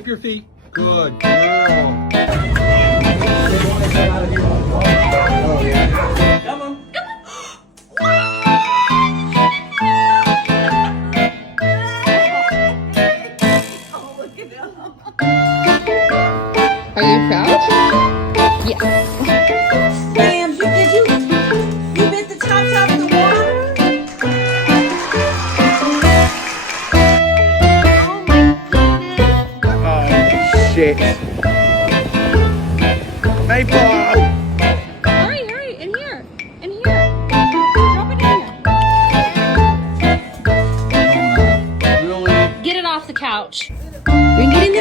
Wipe your feet. Good girl. Come on. Oh, look at him. Are you proud? Yes. Sam, you bit the top of the water? Oh, shit. Maple! Hurry, hurry, in here. In here. Drop it in here. Really? Get it off the couch. You can get in